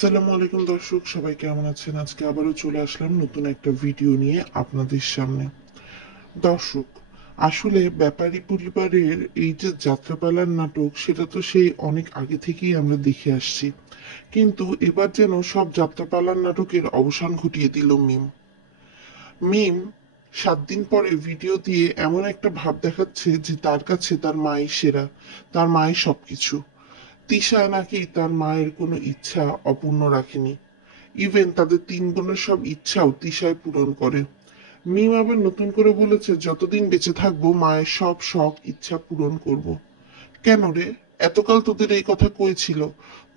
আসসালামু আলাইকুম দর্শক, সবাই কেমন আছেন? আজকে আবারও চলে আসলাম নতুন একটা ভিডিও নিয়ে আপনাদের সামনে। দর্শক, আসলে ব্যাপারী পরিবারের এই যে যাত্রাপালার নাটক, সেটা তো সেই অনেক আগে থেকেই আমরা দেখে আসছি। কিন্তু এবার যেন সব যাত্রাপালার নাটকের অবসান ঘটিয়ে দিল মিম। মিম 7 দিন পরে ভিডিও দিয়ে এমন একটা ভাব দেখাচ্ছে যে তার কাছে তার মাই সেরা, তার মাই সবকিছু। তিশা নাকি তার মায়ের কোনো ইচ্ছা অপূর্ণ রাখেনি। ইভেন তাদের 3 বোনের সব ইচ্ছাও তিশায় পূরণ করে। মিম আবার নতুন করে বলেছে, যতদিন বেঁচে থাকবো মায়ের সব শখ ইচ্ছা পূরণ করব। কেন রে, এতকাল তোদের এই কথা কইছিল?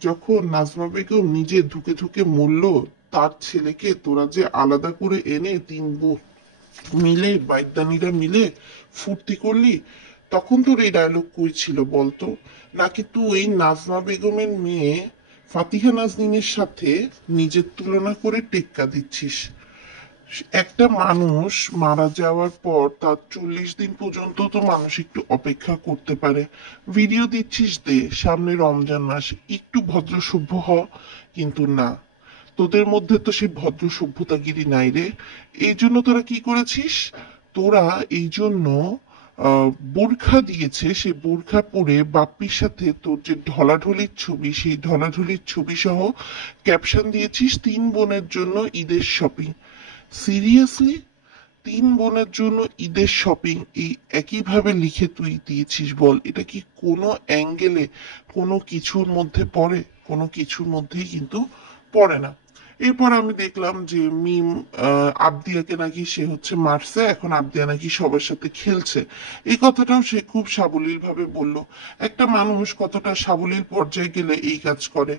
যখন নাজমা বেগম নিজে ধুকে ধুকে মরল, তার ছেলেকে তোরা যে আলাদা করে এনে 3 বোন মিলে, বাইদানিরা মিলে ফুর্তি করলি, তখন তোর এই ডায়লগ কইছিল বলতো? নাকি তুই নাজমা বেগমের মেয়ে ফাতিহা নাজনীনের সাথে নিজের তুলনা করে টেক্কা দিচ্ছিস? একটা মানুষ মারা যাওয়ার পর তার 40 দিন পর্যন্ত তো মানুষ একটু অপেক্ষা করতে পারে। ভিডিও দিচ্ছিস দে, সামনে রমজান মাস, একটু ভদ্র সভ্য হ। কিন্তু না, তোদের মধ্যে তো সেই ভদ্র সভ্যতাগিরি নাই রে। এই জন্য তোরা কি করেছিস? তোরা এই জন্য বোরখা দিয়েছে, সেই বোরখা পরে বাপ্পির সাথে তোর যে ঢলাঢলির ছবি, সেই ঢলাঢলির ছবি সহ ক্যাপশন দিয়েছিস 3 বোনের জন্য ঈদের শপিং। সিরিয়াসলি? 3 বোনের জন্য ঈদের শপিং এই একইভাবে লিখে তুই দিয়েছিস? বল, এটা কি কোনো অ্যাঙ্গেলে কোনো কিছুর মধ্যে পড়ে? কোনো কিছুর মধ্যেই কিন্তু পড়ে না। এরপর আমি দেখলাম যে মিম আবদিয়াকে নাকি সে হচ্ছে মারছে, এখন আবদিয়া নাকি সবার সাথে খেলছে। এই কথাটাও সে খুব সাবলীল ভাবে বলল। একটা মানুষ কতটা সাবলীল পর্যায়ে গেলে এই কাজ করে।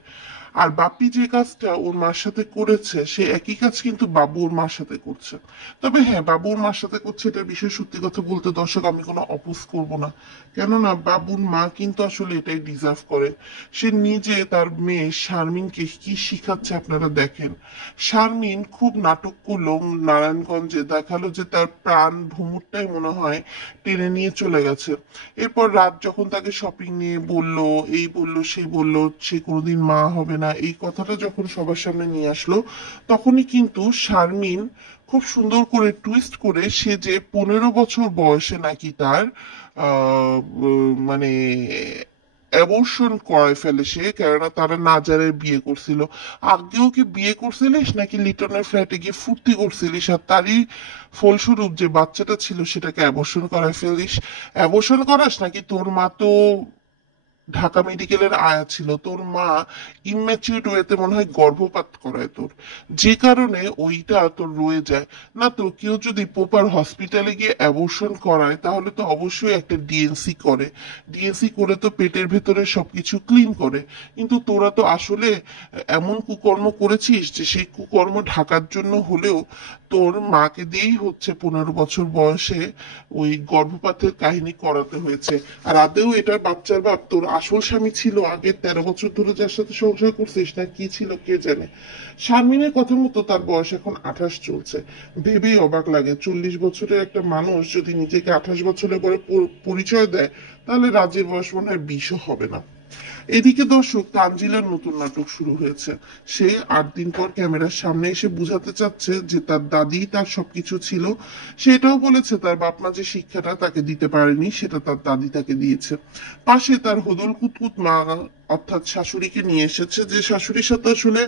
আর বাপি যে কাজটা ওর মার সাথে করেছে, সে একই কাজ কিন্তু বাবু ওর মার সাথে করছে। তবে হ্যাঁ, বাবু ওর মার সাথে করছে, এটা বিষয় সত্যি কথা বলতে দর্শক আমি কোনো অপোজ করব না। কেননা বাবুর মা কিন্তু আসলে এটাই ডিজার্ভ করে। সে নিজে তার মেয়ে শারমিনকে কি শিখাচ্ছে আপনারা দেখেন। শারমিন খুব নাটক করলো, নারায়ণগঞ্জে দেখালো যে তার প্রাণ ভ্রমরটাই মনে হয় টেনে নিয়ে চলে গেছে। এরপর রাত যখন তাকে শপিং নিয়ে বলল, এই বলল সেই বলল, সে কোনোদিন মা হবে না, এই কথাটা যখন সবার সামনে নিয়ে আসলো, তখনই কিন্তু শারমিন খুব সুন্দর করে টুইস্ট করে সে যে 15 বছর বয়সে নাকি তার মানে অ্যাবর্শন করায় ফেলে সে, কেননা তারা নাজারের বিয়ে করছিল। আগেও কি বিয়ে করছিলিস নাকি লিটনের ফ্ল্যাটে গিয়ে ফুর্তি করছিলিস, আর তারই ফলস্বরূপ যে বাচ্চাটা ছিল সেটাকে অ্যাবর্শন করায় ফেলিস? অ্যাবর্শন করাস নাকি? তোর মা তো ঢাকা মেডিকেলের আয়া ছিল, তোর মা ইম্যাচিউর ওয়েতে মনে হয় গর্ভপাত করায় তোর, যে কারণে ওইটা তোর রয়ে যায়। না তো কেউ যদি প্রপার হসপিটালে গিয়ে অ্যাবর্শন করায়, তাহলে তো অবশ্যই একটা ডিএনসি করে। ডিএনসি করে তো পেটের ভেতরে সবকিছু ক্লিন করে। কিন্তু তোরা তো আসলে এমন কুকর্ম করেছিস যে সেই কুকর্ম ঢাকার জন্য হলেও তোর মাকে দিয়েই হচ্ছে 15 বছর বয়সে ওই গর্ভপাতের কাহিনী করাতে হয়েছে। আর আদেও এটা বাচ্চার বাপ তোর আসল স্বামী ছিল আগে 13 বছর ধরে যার সাথে সংসার করছিস, না কি ছিল কে জানে। শারমিনের কথা মতো তার বয়স এখন 28 চলছে। ভেবেই অবাক লাগে, 40 বছরের একটা মানুষ যদি নিজেকে 28 বছরের পরে পরিচয় দেয়, তাহলে রাজের বয়স মনে হয় 20ও হবে না। এদিকে দর্শক, তানজিলার নতুন নাটক শুরু হয়েছে। সে 8 দিন পর ক্যামেরার সামনে এসে বুঝাতে চাচ্ছে যে তার দাদি তার সবকিছু ছিল। সেটাও বলেছে তার বাপ মা যে শিক্ষাটা তাকে দিতে পারেনি, সেটা তার দাদি তাকে দিয়েছে। পাশে তার হদল কুতকুত মা অর্থাৎ শাশুড়িকে নিয়ে এসেছে, যে শাশুড়ির সাথে আসলে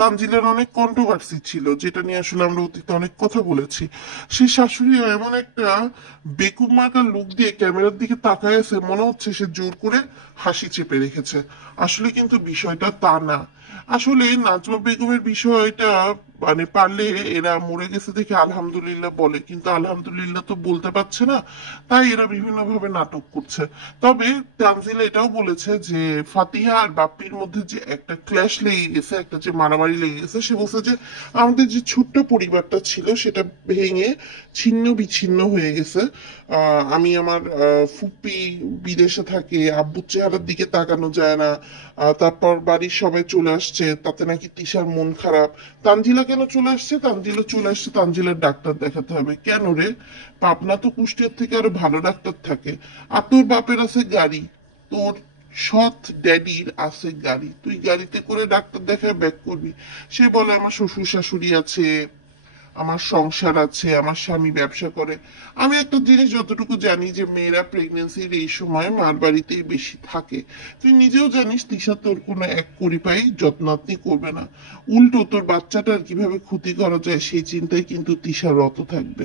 তানজিলের অনেক কন্ট্রোভার্সি ছিল, যেটা নিয়ে আসলে আমরা অতীতে অনেক কথা বলেছি। সেই শাশুড়িও এমন একটা বেকুব মার্কা লুক দিয়ে ক্যামেরার দিকে তাকায় আছে, মনে হচ্ছে সে জোর করে হাসি চেপে রেখেছে। আসলে কিন্তু বিষয়টা তা না। আসলে নাজমা বেগমের বিষয়টা মানে পারলে এরা মরে গেছে দেখে আলহামদুলিল্লাহ বলে, কিন্তু আলহামদুলিল্লাহ তো বলতে পারছে না, তাই এরা বিভিন্ন ভাবে নাটক করছে। তবে তানজিলা এটাও বলেছে যে ফাতিহা আর বাপ্পির মধ্যে যে একটা ক্ল্যাশ লেগে গেছে, একটা যে মারামারি লেগে গেছে, সে বলছে যে আমাদের যে ছোট্ট পরিবারটা ছিল সেটা ভেঙে ছিন্ন বিচ্ছিন্ন হয়ে গেছে। আমি আমার ফুপ্পি বিদেশে থাকে, আব্বুর চেহারার দিকে তাকানো যায় না। তারপর বাড়ির সবাই চলে আসছে, তাতে নাকি তিশার মন খারাপ। তানজিলা কেন চলে আসছে? তানজিলা চলে আসছে তানজিলার ডাক্তার দেখাতে হবে। কেন রে? পাবনা তো কুষ্টিয়ার থেকে আরো ভালো ডাক্তার থাকে। আর তোর বাপের আছে গাড়ি, তোর সৎ ড্যাডির আছে গাড়ি, তুই গাড়িতে করে ডাক্তার দেখায় ব্যাক করবি। সে বলে আমার শ্বশুর শাশুড়ি আছে, আমার সংসার আছে, আমার স্বামী ব্যবসা করে। আমি একটা জিনিস যতটুকু জানি যে মেয়েরা প্রেগনেন্সির এই সময় মার বাড়িতেই বেশি থাকে। তুই নিজেও জানিস তিশা তোর কোনো এক কড়িপাই যত্নাত্নি করবে না, উল্টো তোর বাচ্চাটার কিভাবে ক্ষতি করা যায় সেই চিন্তায় কিন্তু তিশা রত থাকবে।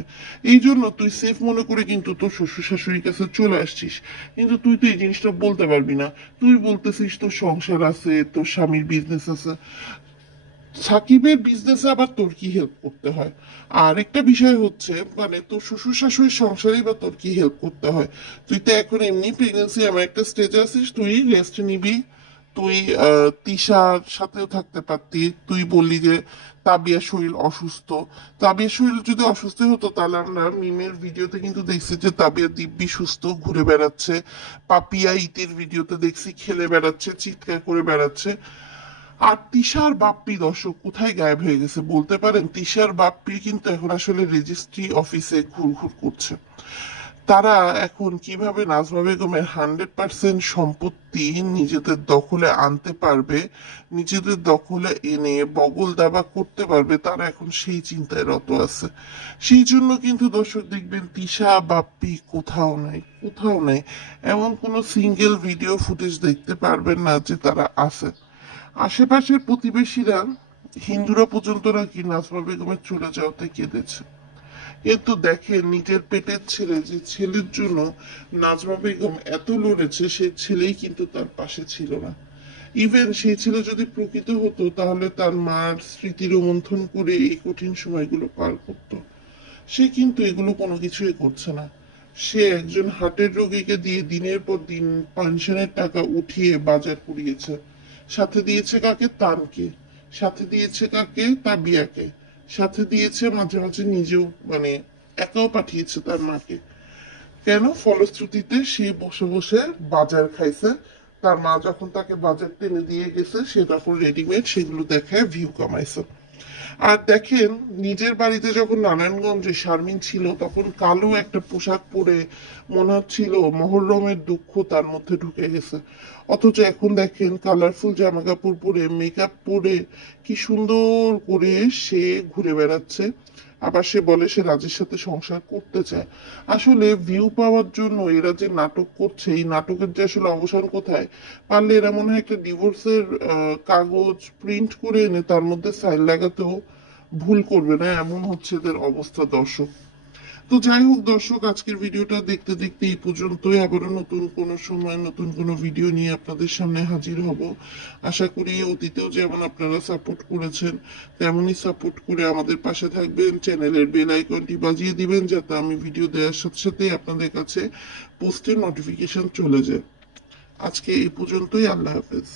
এই জন্য তুই সেফ মনে করে কিন্তু তোর শ্বশুর শাশুড়ির কাছে চলে আসছিস, কিন্তু তুই তো এই জিনিসটা বলতে পারবি না। তুই বলতেছিস তোর সংসার আছে, তোর স্বামীর বিজনেস আছে। সাকিবের বিজনেসে আবার তোর কি হেল্প করতে হয়? আর একটা বিষয় হচ্ছে মানে তোর শ্বশুর শাশুড়ির সংসারেই বা তোর কি হেল্প করতে হয়? তুই তো এখন এমনি প্রেগনেন্সি আমার একটা স্টেজে আছিস, তুই রেস্ট নিবি। তুই তিশার সাথেও থাকতে পারতি। তুই বললি যে তাবিয়ার শরীর অসুস্থ। তাবিয়ার শরীর যদি অসুস্থ হতো তাহলে আমরা মিমের ভিডিওতে কিন্তু দেখছি যে তাবিয়া দিব্যি সুস্থ ঘুরে বেড়াচ্ছে। পাপিয়া ইতির ভিডিওতে দেখছি খেলে বেড়াচ্ছে, চিৎকার করে বেড়াচ্ছে। আর তিশার বাপ্পি দর্শক কোথায় গায়েব হয়ে গেছে বলতে পারেন? তিশার বাপ্পি কিন্তু এখন আসলে রেজিস্ট্রি অফিসে ঘুরঘুর করছে। তারা এখন কিভাবে নাজমা বেগমের 100% সম্পত্তি নিজেদের দখলে আনতে পারবে, নিজেদের দখলে এনে বগল দাবা করতে পারবে, তারা এখন সেই চিন্তায় রত আছে। সেই জন্য কিন্তু দর্শক দেখবেন তিশা বাপ্পি কোথাও নাই, কোথাও নাই। এমন কোনো সিঙ্গেল ভিডিও ফুটেজ দেখতে পারবেন না যে তারা আছে। আশেপাশের প্রতিবেশীরা, হিন্দুরা পর্যন্ত নাকি নাজমা বেগমের চলে যাওয়াতে কেঁদেছে। কিন্তু দেখেন নিজের পেটের ছেলে, যে ছেলের জন্য নাজমা বেগম এত লড়েছে, সেই ছেলেই কিন্তু তার পাশে ছিল না। ইভেন সেই ছেলে যদি প্রকৃত হতো তাহলে তার মার স্মৃতি রোমন্থন করে এই কঠিন সময়গুলো পার করত। সে কিন্তু এগুলো কোনো কিছুই করছে না। সে একজন হার্টের রোগীকে দিয়ে দিনের পর দিন পেনশনের টাকা উঠিয়ে বাজার করিয়েছে। সাথে দিয়েছে কাকে? তানকে। সাথে দিয়েছে কাকে? তাবিয়াকে। সাথে দিয়েছে মাঝে মাঝে নিজেও, মানে একাও পাঠিয়েছে তার মাকে। কেন? ফলশ্রুতিতে সে বসে বসে বাজার খাইছে। তার মা যখন তাকে বাজার টেনে দিয়ে গেছে সে তখন রেডিমেড সেগুলো দেখায় ভিউ কামাইছে। আর দেখেন নিজের বাড়িতে যখন নারায়ণগঞ্জে শারমিন ছিল তখন কালো একটা পোশাক পরে মনে হচ্ছিল মহররমের দুঃখ তার মধ্যে ঢুকে গেছে। অথচ এখন দেখেন কালারফুল জামা কাপড় পরে, মেকআপ পরে কি সুন্দর করে সে ঘুরে বেড়াচ্ছে। আবার সে বলে সে রাজের সাথে সংসার করতে চায়। আসলে ভিউ পাওয়ার জন্য এরা যে নাটক করছে, এই নাটকের যে আসলে অবসান কোথায়? পারলে এরা মনে হয় একটা ডিভোর্সের কাগজ প্রিন্ট করে এনে তার মধ্যে সাইন লাগাতেও ভুল করবে না, এমন হচ্ছে এদের অবস্থা দর্শক। তো যাই হোক দর্শক, আজকের ভিডিওটা দেখতে দেখতে এই পর্যন্তই। আবারও নতুন কোনো সময় নতুন কোনো ভিডিও নিয়ে আপনাদের সামনে হাজির হব। আশা করি অতীতেও যেমন আপনারা সাপোর্ট করেছেন তেমনই সাপোর্ট করে আমাদের পাশে থাকবেন। চ্যানেলের বেল আইকনটি বাজিয়ে দিবেন যাতে আমি ভিডিও দেওয়ার সাথে সাথে আপনাদের কাছে পোস্টের নোটিফিকেশন চলে যায়। আজকে এই পর্যন্তই। আল্লাহ হাফেজ।